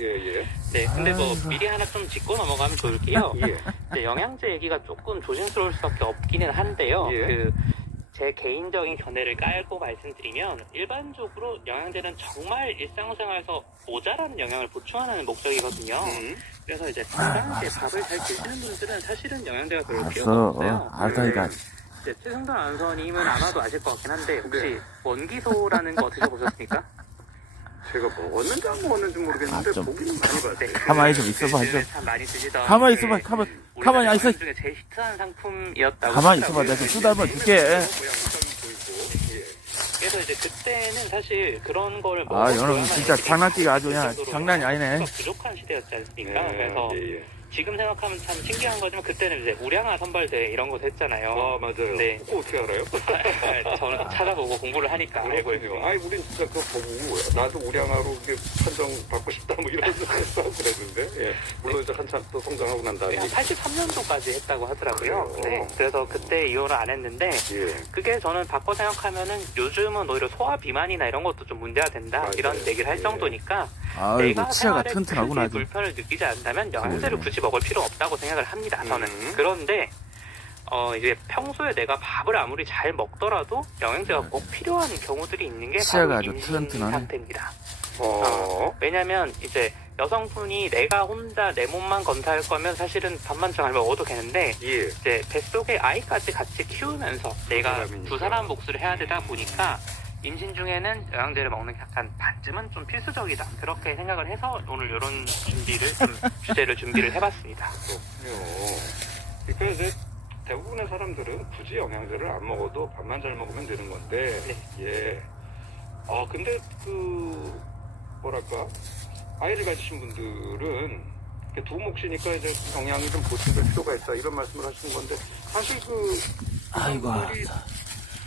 예. 네, 근데 뭐 아이고. 미리 하나 좀 짚고 넘어가면 좋을게요. 예. 네, 영양제 얘기가 조금 조심스러울 수밖에 없기는 한데요. 예. 제 개인적인 견해를 깔고 말씀드리면 일반적으로 영양제는 정말 일상생활에서 모자라는 영양을 보충하는 목적이거든요. 그래서 이제 평상시에 밥을 잘 드시는 분들은 사실은 영양제가 별로 필요가 없어요. 알다니까. 네, 최승돈 아나운서님은 아마도 아실 것 같긴 한데 혹시 네. 원기소라는 거 드셔보셨습니까? 제가 먹었는지 안 먹었는지 모르겠는데 좀. 보기는 많이 봤어요. 네, 가만히 좀 있어봐, 요즘에 좀. 참 많이 드시던 가만히 있어봐, 가만히 안 있어. 중에 제일 히트한 상품이었다고 가만히 하더라고요. 있어봐, 내가 좀 쓰다 보면 줄게. 그래서 이제 그때는 사실 그런 걸 아, 먹어줘야만 여러분 진짜 이렇게 장난기가 아주 그냥 정도로 장난이 아니네. 부족한 시대였지 않습니까? 네, 그래서 예. 지금 생각하면 참 신기한 거지만 그때는 이제 우량아 선발대 이런 거 했잖아요. 아, 맞아요. 네. 그거 어떻게 알아요? 저는 찾아보고 공부를 하니까 알고 그렇군요. 있습니다. 아이, 우린 진짜 그거 보고 나도 우량아로 판정 받고 싶다 뭐 이런 생각도 그랬는데. 예. 물론 이제 한참 또 성장하고 난 다음에. 83년도까지 했다고 하더라고요. 그래요? 네. 그래서 그때 이후로 안 했는데 예. 그게 저는 바꿔 생각하면은 요즘은 오히려 소화 비만이나 이런 것도 좀 문제가 된다 맞아요. 이런 얘기를 할 예. 정도니까 아이고, 내가 치아가 생활에 튼튼하구나, 크게 아주. 불편을 느끼지 않는다면 영양제를 그래. 굳이 먹을 필요 없다고 생각을 합니다. 저는. 그런데 이제 평소에 내가 밥을 아무리 잘 먹더라도 영양제가 꼭 필요한 경우들이 있는 게 치아가 바로 아주 임신 튼튼하네. 상태입니다. 어. 왜냐면 이제 여성분이 내가 혼자 내 몸만 검사할 거면 사실은 밥만 잘 먹어도 되는데 예. 이제 뱃속에 아이까지 같이 키우면서 내가 사람이니까. 두 사람 몫을 해야 되다 보니까 임신 중에는 영양제를 먹는 게 약간 반쯤은 좀 필수적이다 그렇게 생각을 해서 오늘 이런 주제를 준비를 해봤습니다. 그렇군요. 그러니까 이제 대부분의 사람들은 굳이 영양제를 안 먹어도 밥만 잘 먹으면 되는 건데. 네. 예. 근데 뭐랄까 아이를 가지신 분들은 이렇게 두 몫이니까 이제 영양이 좀 보충될 필요가 있다 이런 말씀을 하시는 건데 사실 아이고. 사람들이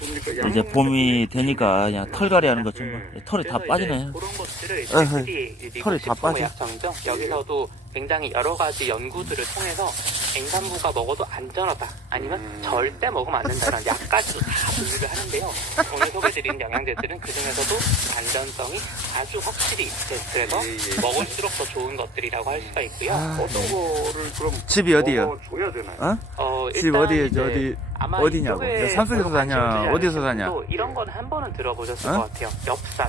뭡니까, 이제 봄이 되니까 그냥 털갈이 하는 것처럼 털이 다 그래서 빠지네. 이제 그런 것들을 어허, 미국 털이 다 빠져. 식품의약청정 여기서도 굉장히 여러 가지 연구들을 통해서 앵산부가 먹어도 안전하다 아니면 절대 먹으면 안 된다는 약까지도 다 분류를 하는데요. 오늘 소개드리는 영양제들은 그 중에서도 안전성이 아주 확실히 그래서 예. 먹을수록 더 좋은 것들이라고 할 수가 있고요. 어떤 거를 그럼 집이 어디요? 줘야 되나요? 어? 집 일단 어디, 이제 어디, 아마 어디냐고? 이쪽에 산속에서 사냐? 관심 어디서 사냐? 분도 이런 건 한 번은 들어보셨을 어? 것 같아요. 엽산.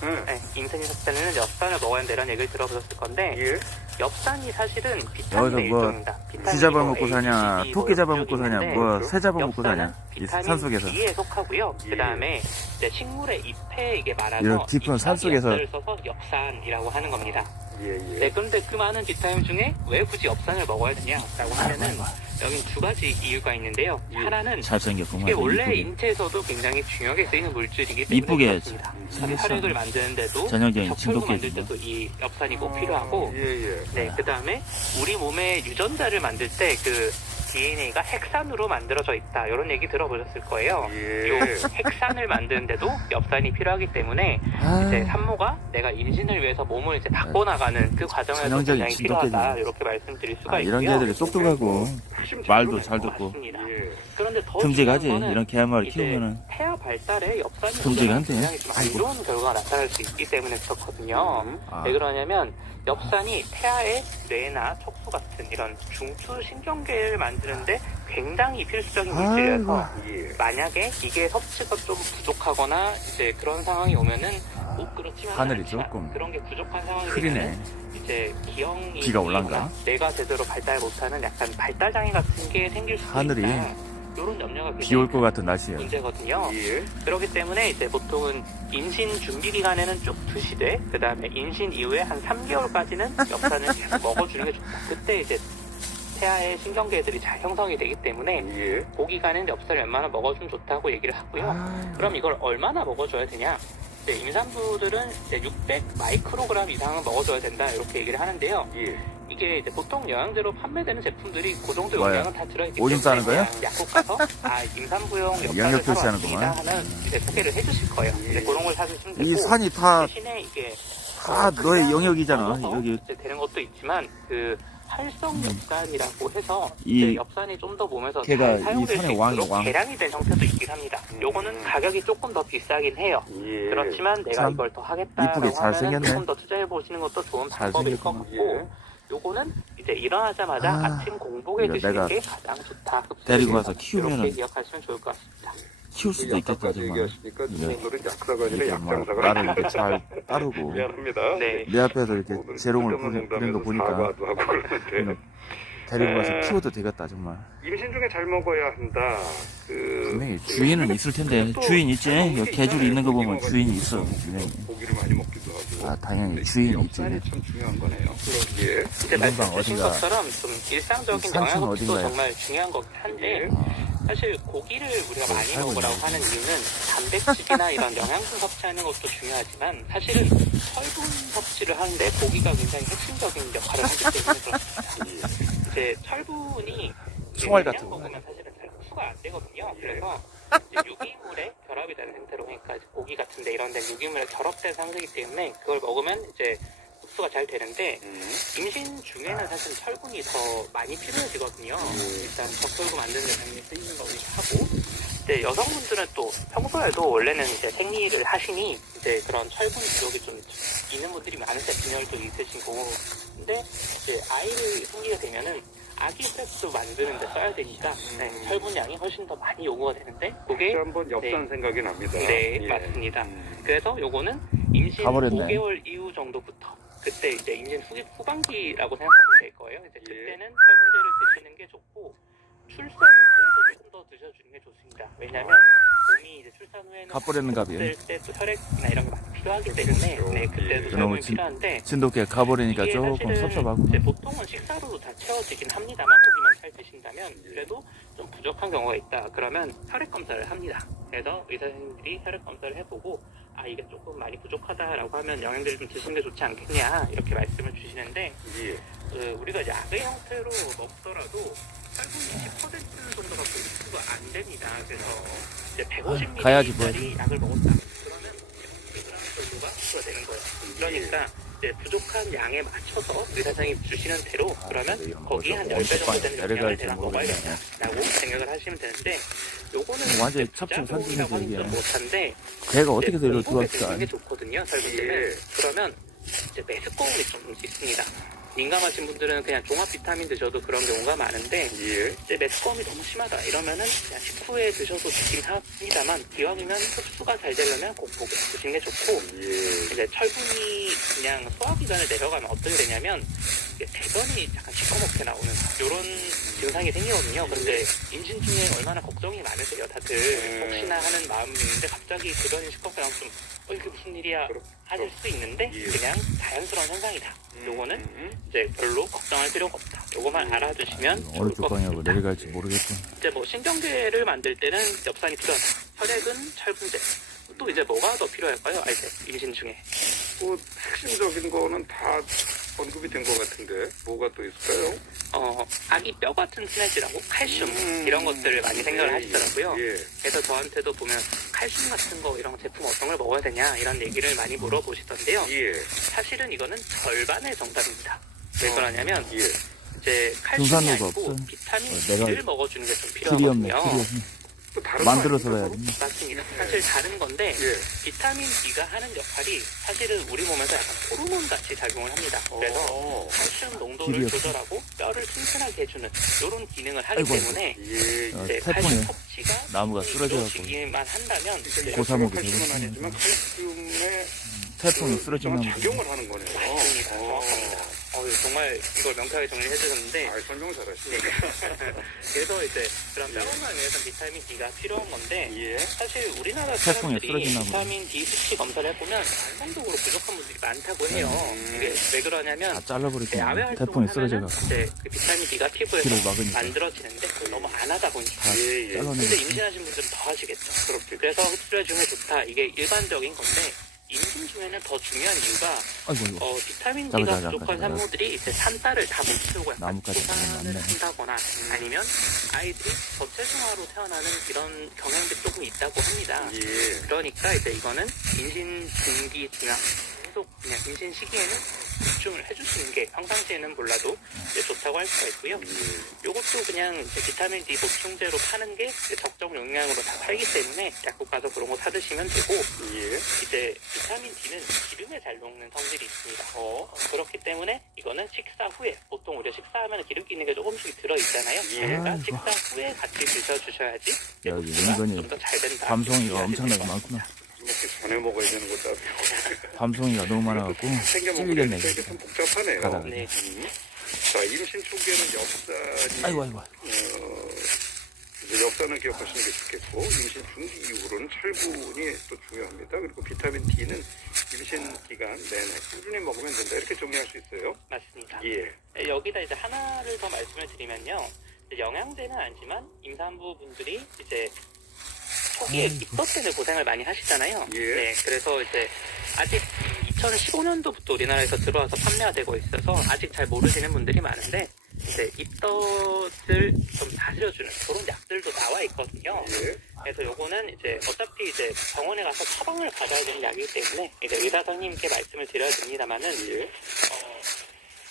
네. 네, 임신이 샀을 때는 엽산을 먹어야 된다는 얘기를 들어보셨을 건데 예. 엽산이 사실은 비타민의 여기서 뭐 일종입니다. 쥐 잡아먹고 사냐? 토끼 잡아먹고 사냐? 뭐 새 잡아먹고 사냐? 엽산은 이 비타민 산속에서. B에 속하고요. 예. 그 다음에 식물의 잎에 이게 말아서 이런 깊은 산속에서. 엽산을 써서 엽산이라고 하는 겁니다. 예. 네, 그런데 그 많은 비타민 중에 왜 굳이 엽산을 먹어야 되냐라고 하면은 여긴 두 가지 이유가 있는데요. 예. 하나는 잘생겼구만. 이게 원래 이쁘게. 인체에서도 굉장히 중요하게 쓰이는 물질이기 때문에 이쁘게 그렇습니다. 생겼어. 혈액을 만드는데도 전형적인 척혈구 진돗개 만들 때도 이 엽산이 꼭 필요하고 예. 네, 그 다음에 우리 몸의 유전자를 만들 때 그 DNA가 핵산으로 만들어져 있다. 이런 얘기 들어보셨을 거예요. 예. 요 핵산을 만드는데도 엽산이 필요하기 때문에 이제 산모가 내가 임신을 위해서 몸을 이제 닦고 나가는 그 과정에서 전형적인 굉장히 필요하다. 진돗개지. 이렇게 말씀드릴 수가 이런 있고요. 개들이 똑똑하고 말도 잘 듣고 맞습니다. 예. 그런데 더 듬직하지. 중요한 거는 이런 개마를 이제 키우면은 태아 발달에 엽산이 듬직한데? 굉장히 좀 안 좋은 결과가 나타날 수 있기 때문에 그렇거든요. 아. 왜 그러냐면 엽산이 태아의 뇌나 척수 같은 이런 중추 신경계를 만드는데 굉장히 필수적인 물질이어서 예. 만약에 이게 섭취가 좀 부족하거나 이제 그런 상황이 오면은 꼭 그렇지만 하늘이 않지만 조금 그런 게 부족한 상황이 흐리네. 되면 이제 기형이 비가 올란가? 뇌가 제대로 발달 못하는 약간 발달 장애 같은 게 생길 수도 하늘이 있다. 이런 염려가 비 올 것 같은 날씨야. 문제거든요. 예. 그렇기 때문에 이제 보통은 임신 준비 기간에는 쭉 드시되 그 다음에 임신 이후에 한 3개월까지는 엽산을 계속 먹어주는 게 좋다. 그때 이제 태아의 신경계들이 잘 형성이 되기 때문에 예. 그 기간에는 엽산을 웬만하면 먹어주면 좋다고 얘기를 하고요. 아. 그럼 이걸 얼마나 먹어줘야 되냐? 네, 임산부들은 이제 600 마이크로그램 이상은 먹어줘야 된다 이렇게 얘기를 하는데요. 예. 이게 이제 보통 영양제로 판매되는 제품들이 그 정도 뭐야? 용량은 다 들어있기 오줌 싸는 때문에 거야? 그냥 약국 가서 임산부용 엽산을 영역 사러 표시하는구만. 왔습니다 하면 이제 소개를 해주실 거예요. 이제 그런 걸 사주시면 되고 이 산이 다 대신에 이게 다 너의 영역이잖아. 먹어서 여기 이제 되는 것도 있지만 그 활성엽산이라고 해서 이- 이제 엽산이 좀 더 몸에서 걔가 잘 이 사용될 수 산의 왕이야, 있도록 왕. 계량이 된 형태도 있긴 합니다. 요거는 가격이 조금 더 비싸긴 해요. 예. 그렇지만 내가 참 이걸 더 하겠다라고 이쁘게 잘 하면 생겼네. 조금 더 투자해 보시는 것도 좋은 방법일 것 생겼구나. 같고 요거는 이제 일어나자마자 아침 공복에 이거 드시는 내가 게 가장 좋다. 데리고 가서 이렇게 키우면은 기억하시면 좋을 것 같습니다. 키울 수도 있겠다 약사까지 정말. 얘기하시니까 네. 오늘은 약사가 아니라 이렇게 막 약장사가 나를 이렇게 잘 따르고 미안합니다. 네. 내 앞에서 이렇게 오늘 재롱을 쓸데없는 부리는 거 농담에서 보니까 사과도 하고 그러는데 그냥 데리고 가서 키워도 되겠다 정말. 임신 중에 잘 먹어야 한다. 분명히 주인은 있을 텐데 주인 있지? 여기 개줄이 있는 거 보면 주인이 있어 분명히. 고기를 많이 먹기도 하고. 아 당연히 근데 주인이 있지. 엽산이 참 중요한 거네요. 그러기에 이제 말씀 어딘가 주신 것처럼 좀 일상적인 산촌 영양소도 어딘가에. 정말 중요한 거긴 한데 사실 고기를 우리가 많이 살고 먹으라고 있네. 하는 이유는 단백질이나 이런 영양소 섭취하는 것도 중요하지만 사실은 철분 섭취를 하는데 고기가 굉장히 핵심적인 역할을 하기 때문에 그렇습니다. 이제 철분이 총알 그냥 같은 거. 먹으면 사실은 잘 흡수가 안 되거든요. 그래서 이제 유기물에 결합이 되는 상태로 그러니까 이제 고기 같은데 이런 데 유기물에 결합된 상태이기 때문에 그걸 먹으면 이제 흡수가 잘 되는데 임신 중에는 사실 철분이 더 많이 필요해지거든요. 일단 적혈구 만드는 데 당연히 쓰이는 거기도 하고 이제 여성분들은 또 평소에도 원래는 이제 생리를 하시니 이제 그런 철분 부족이 좀 있는 분들이 많으세요. 빈혈도 있으시고 근데 이제 아이를 생기게 되면은 아기 셋도 만드는 데 써야 되니까 네, 철분량이 훨씬 더 많이 요구가 되는데 그게 한번 엽산 네. 생각이 납니다. 네, 예. 맞습니다. 그래서 요거는 임신 가버렸네. 5개월 이후 정도부터 그때 이제 임신 후반기라고 생각하시면 될 거예요. 이제 그때는 철분제를 드시는 게 좋고 출산 후에도 조금 더 드셔주는 게 좋습니다. 왜냐하면 몸이 이제 출산 후에는 가버리는 값이에요. 때또 혈액이나 이런 게 많이 필요하기 때문에 네, 그때도 그럼 철분이 진- 필요한데 진돗개 가버리니까 이게 조금 사실은 섭섭하고. 이제 보통은 식사로도 다 채워지긴 합니다만 고기만 잘 드신다면 그래도 좀 부족한 경우가 있다. 그러면 혈액 검사를 합니다. 그래서 의사 선생님들이 혈액 검사를 해보고 아 이게 조금 많이 부족하다라고 하면 영양제를 좀 드시는 게 좋지 않겠냐 이렇게 말씀을 주시는데 예. 우리가 약의 형태로 먹더라도 철분이 10% 정도밖에 흡수가 안 됩니다. 그래서 이제 가야지 150ml짜리 약을 먹었다. 그러면 100g 정도가 흡수가 되는 거예요. 그러니까 이제 부족한 양에 맞춰서 의사 선생님이 주시는 대로 그러면 거기에 한 10배 정도 되는 영양을 내가 먹어야겠다라고 생각을 하시면 되는데 요거는 완전히 이제 첩첩 부작용이라고 산지는 하는 건 얘기야. 못한데 걔가 어떻게 이제 들어 공복에 들어왔을까? 드시는 게 좋거든요. 철분제는 그러면 이제 메스꺼움이 좀 있습니다. 민감하신 분들은 그냥 종합 비타민 드셔도 그런 경우가 많은데 예. 이제 메스꺼움이 너무 심하다 이러면은 그냥 식후에 드셔도 좋긴 합니다만 기왕이면 흡수가 잘 되려면 공복에 드시는 게 좋고 예. 이제 철분이 그냥 소화기관에 내려가면 어떻게 되냐면 이게 대변이 약간 시커멓게 나오는 이런 증상이 생기거든요. 근데 임신 중에 얼마나 걱정이 많으세요 다들 혹시나 하는 마음이 있는데 갑자기 대변이 시커멓게 나오면 좀 이게 무슨 일이야 하실 수 있는데 그냥 자연스러운 현상이다. 요거는 이제 별로 걱정할 필요가 없다. 요거만 알아두시면 어느 좋을 쪽 것 방향으로 같습니다. 내려갈지 모르겠군. 이제 뭐 신경제를 만들 때는 엽산이 필요하다. 혈액은 철분제. 또 이제 뭐가 더 필요할까요? 아 이제 임신 중에. 뭐 핵심적인 거는 다 언급이 된 것 같은데 뭐가 또 있을까요? 아기 뼈 같은 스네즈라고 칼슘 이런 것들을 많이 생각을 하시더라고요. 예. 그래서 저한테도 보면 칼슘 같은 거 이런 제품 어떤 걸 먹어야 되냐 이런 얘기를 많이 물어보시던데요. 예. 사실은 이거는 절반의 정답입니다. 왜 그러냐면 예. 이제 칼슘이 등산로가 아니고 없어. 비타민 내가 D를 먹어주는 게 좀 필이 없네. 필요하거든요. 필이 없네. 또 다른 만들어서 거 해야지. 아닙니까, 맞습니다. 사실 다른 건데 예. 비타민 D가 하는 역할이 사실은 우리 몸에서 약간 호르몬 같이 작용을 합니다. 그래서 칼슘 농도를 길이요. 조절하고 뼈를 튼튼하게 해주는 이런 기능을 하기 아이고. 때문에 예. 이제 태풍에 칼슘 섭취가 나무가 쓰러져갖고 이루어지기만 한다면 이제 고사목이 칼슘은 되고 아니지만 칼슘에 태풍이 쓰러지면 작용을 하는 거네요. 맞습니다. 정확합니다. 정말 이걸 명쾌하게 정리해 주셨는데 아, 설명 잘하시네. 그래서 이제 그런 뼈 건강을 위해서 비타민 D가 필요한 건데 예. 사실 우리나라 태풍에 사람들이 쓰러지나 보네. 비타민 D 수치 검사를 해보면 안정적으로 부족한 분들이 많다고 해요. 이게 왜 그러냐면 다 잘라버리고 야외 활동을 태풍이 하면은 쓰러져갖고 이제 그 비타민 D가 피부에서 길을 막으니까. 만들어지는데 그걸 너무 안 하다 보니까 다 예, 예. 잘라내고 근데 임신하신 분들은 더 하시겠죠. 그래서 흡수해 주는 게 좋다. 이게 일반적인 건데 임신 중에는 더 중요한 이유가 아이고 비타민 잠깐, D가 잠깐, 부족한 잠깐. 산모들이 이제 산딸을 다 못 키우고 약간 나뭇가지 고산을 맞네. 한다거나 아니면 아이들이 저체중아로 태어나는 이런 경향들이 조금 있다고 합니다. 예. 그러니까 이제 이거는 임신 중기 중앙 계속 그냥 임신 시기에는 집중을 해주시는 게 평상시에는 몰라도 이제 좋다고 할 수가 있고요. 요것도 그냥 이제 비타민 D 보충제로 파는 게 이제 적정 용량으로 다 팔기 때문에 약국 가서 그런 거 사드시면 되고, 예. 이제 비타민 D는 기름에 잘 녹는 성질이 있습니다. 그렇기 때문에 이거는 식사 후에, 보통 우리가 식사하면 기름기 있는 게 조금씩 들어있잖아요. 그러니까 식사 후에 같이 드셔주셔야지 여기 은근히 좀 더 잘 된다. 밤송이가 엄청나게 많구나. 먹기 전에 먹어야 되는 것도 밤송이가 너무 많아갖고 챙겨 찔리겠네. 먹으니까 이게 참 복잡하네요. 가다가. 네. 자, 임신 초기에는 역산이 아이고. 이제 역산을 기억하시는 게 좋겠고, 임신 중기 이후로는 철분이 또 중요합니다. 그리고 비타민 D는 임신 기간 내내 꾸준히 먹으면 된다. 이렇게 정리할 수 있어요. 맞습니다. 예. 여기다 이제 하나를 더 말씀을 드리면요. 이제 영양제는 아니지만 임산부 분들이 이제 초기에 입덧 때문에 고생을 많이 하시잖아요. 예. 네, 그래서 이제 아직 2015년도부터 우리나라에서 들어와서 판매가 되고 있어서 아직 잘 모르시는 분들이 많은데, 이제 입덧을 좀 다스려주는 그런 약들도 나와 있거든요. 예. 그래서 요거는 이제 어차피 이제 병원에 가서 처방을 받아야 되는 약이기 때문에 이제 의사 선생님께 말씀을 드려야 됩니다만은, 예.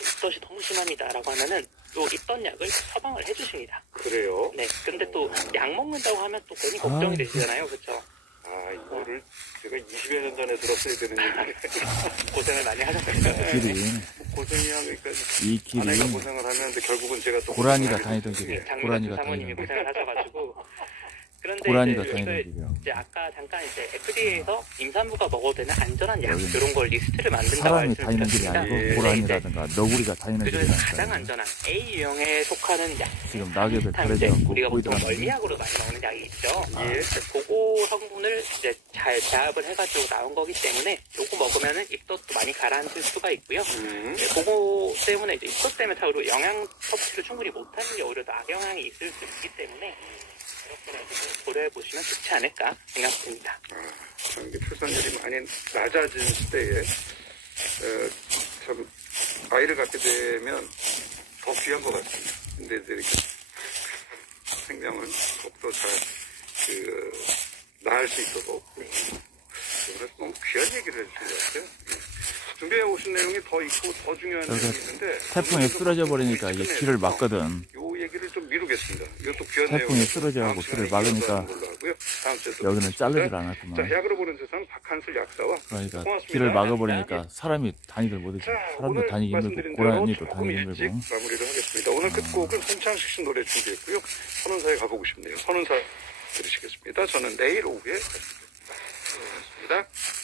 입덧이 너무 심합니다라고 하면은 요 입덧 약을 처방을 해주십니다. 그래요? 네. 근데 또 약 먹는다고 하면 또 괜히 걱정이 되시잖아요, 그렇죠? 아, 이거를 제가 20여 년 전에 들었어야 되는 얘기인데. 고생을 많이 하셨어요. 길이 고생이야, 그러니까. 이 길이 아내가 고생을 하는데 결국은 제가 또. 고라니가 고생을 다니던 하게 길이에요. 됐어요. 고라니가 사모님이 다니던 길. 고생을 하셔가지고. 그런데 고라니가 이제 다니던 이걸 길이요. 이제 아까 잠깐 이제 FDA에서 임산부가 먹어도 되는 안전한 약 여기 이런 걸 리스트를 만든다고 사람이 다니는 길이 말씀드렸습니다. 아니고 예. 고라니라든가 너구리가 다니는 그중에서 가장 길이라니까. 안전한 A 유형에 속하는 약. 지금 낙엽에 이제 가려져갖고 우리가 보통 보이더라고요. 원리약으로 많이 먹는 약이 있죠. 예. 그거 성분을 이제 잘 배합을 해가지고 나온 거기 때문에 요거 먹으면은 입덧도 많이 가라앉을 수가 있고요. 네, 그거 때문에 이제 입덧 때문에 타오르 영양 섭취를 충분히 못하는 게 오히려 더 악영향이 있을 수 있기 때문에 그렇게라도 고려해 보시면 좋지 않을까 생각됩니다. 참, 이게 출산율이 많이 낮아진 시대에, 참, 아이를 갖게 되면 더 귀한 것 같습니다. 근데 이제 이렇게 생명은 더욱더 잘, 나을 수 있도록. 그래서 너무 귀한 얘기를 해주신 것 같아요. 준비해 오신 내용이 더 있고 더 중요한 여기가 내용이 있는데. 태풍에 쓰러져 버리니까 이 길을 막거든. 요 얘기를 좀 미루겠습니다. 이것도 귀한 태풍에 내용이 쓰러져가고 길을 막으니까 다음 주에 또 여기는 뵙겠습니다. 자르질 자, 않았구만. 약으로 보는 세상 박한슬 약사와 그러니까 고맙습니다. 길을 막아버리니까 사람이 다니들 못하지. 자, 사람도 오늘 다니기 말씀드린 힘들고 대로 고라니도 조금 다니기 일찍 힘들고. 마무리를 하겠습니다. 오늘 끝곡은 송창식 씨 노래 준비했고요. 선운사에 가보고 싶네요. 선운사 들으시겠습니다. 저는 내일 오후에 뵙겠습니다. 고맙습니다.